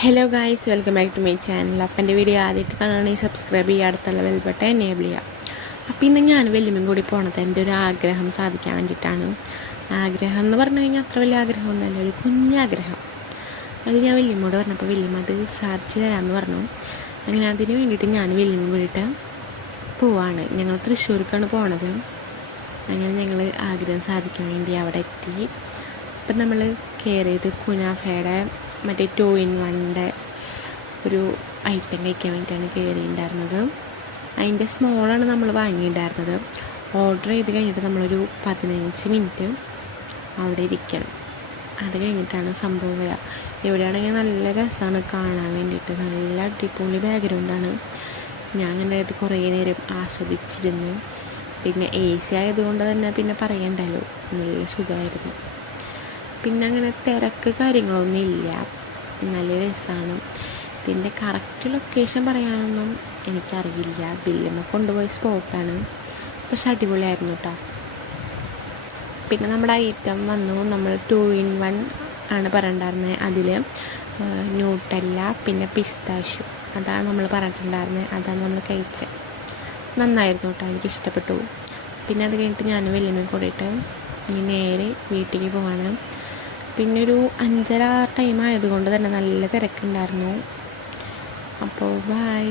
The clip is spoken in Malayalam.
Hello guys, welcome back to my channel. അപ്പം എൻ്റെ വീഡിയോ ആദ്യമായിട്ട് കാണുകയാണെങ്കിൽ സബ്സ്ക്രൈബ് ചെയ്യുക, അടുത്തുള്ള ബെൽ ബട്ടൺ എനേബിൾ ചെയ്യുക. അപ്പോൾ ഇന്ന് ഞാൻ വല്യമ്മയും കൂടി പോണത് എൻ്റെ ഒരു ആഗ്രഹം സാധിക്കാൻ വേണ്ടിയിട്ടാണ്. ആഗ്രഹം എന്ന് പറഞ്ഞു കഴിഞ്ഞാൽ അത്ര വലിയ ആഗ്രഹമൊന്നുമല്ല, ഒരു കുഞ്ഞാഗ്രഹം. അത് ഞാൻ വല്യമ്മയോട് പറഞ്ഞപ്പോൾ വല്യമ്മ അത് സാധിച്ചു തരാമെന്ന് പറഞ്ഞു. അങ്ങനെ അതിന് വേണ്ടിയിട്ട് ഞാൻ വല്യമ്മയും കൂടിയിട്ട് പോവാണ്. ഞങ്ങൾ തൃശ്ശൂർക്കാണ് പോണത്. അങ്ങനെ ഞങ്ങൾ ആഗ്രഹം സാധിക്കാൻ വേണ്ടി അവിടെ എത്തി. അപ്പം നമ്മൾ കയറിയത് കുനാഫയുടെ മറ്റേ 2-in-1 ഒരു ഐറ്റം കഴിക്കാൻ വേണ്ടിയിട്ടാണ് കയറിയിട്ടുണ്ടായിരുന്നത്. അതിൻ്റെ സ്മോളാണ് നമ്മൾ വാങ്ങിയിട്ടുണ്ടായിരുന്നത്. ഓർഡർ ചെയ്ത് കഴിഞ്ഞിട്ട് നമ്മളൊരു 15 മിനിറ്റ് അവിടെ ഇരിക്കണം. അത് കഴിഞ്ഞിട്ടാണ് സംഭവം വരിക. എവിടെയാണെങ്കിൽ നല്ല രസമാണ് കാണാൻ വേണ്ടിയിട്ട്, നല്ല അടിപൊളി ബാക്ക്ഗ്രൗണ്ടാണ്. ഞാൻ അങ്ങനെ അത് കുറേ നേരം ആസ്വദിച്ചിരുന്നു. പിന്നെ AC ആയതുകൊണ്ട് തന്നെ പിന്നെ പറയണ്ടല്ലോ, നല്ല സുഖമായിരുന്നു. പിന്നെ അങ്ങനെ തിരക്ക് കാര്യങ്ങളൊന്നും ഇല്ല, നല്ല രസമാണ്. ഇതിൻ്റെ കറക്റ്റ് ലൊക്കേഷൻ പറയാനൊന്നും എനിക്കറിയില്ല. വല്യമ്മ കൊണ്ടുപോയ സ്പോട്ടാണ്, പക്ഷെ അടിപൊളിയായിരുന്നു കേട്ടോ. പിന്നെ നമ്മുടെ ഐറ്റം വന്നു. നമ്മൾ 2-in-1 ആണ് പറഞ്ഞിട്ടുണ്ടായിരുന്നത്. അതിൽ ന്യൂട്ടല്ല പിന്നെ പിസ്താഷ്യൂ അതാണ് നമ്മൾ പറഞ്ഞിട്ടുണ്ടായിരുന്നത്. അതാണ് നമ്മൾ കഴിച്ചത്. നന്നായിരുന്നു കേട്ടോ, എനിക്കിഷ്ടപ്പെട്ടു. പിന്നെ അത് കഴിഞ്ഞിട്ട് ഞാൻ വല്യമ്മയും കൂടിയിട്ട് ഇനി നേരെ വീട്ടിലേക്ക് പോവാണ്. പിന്നെ ഒരു 5:30 ടൈം ആയതുകൊണ്ട് തന്നെ നല്ല തിരക്കുണ്ടായിരുന്നു. അപ്പോൾ ബൈ.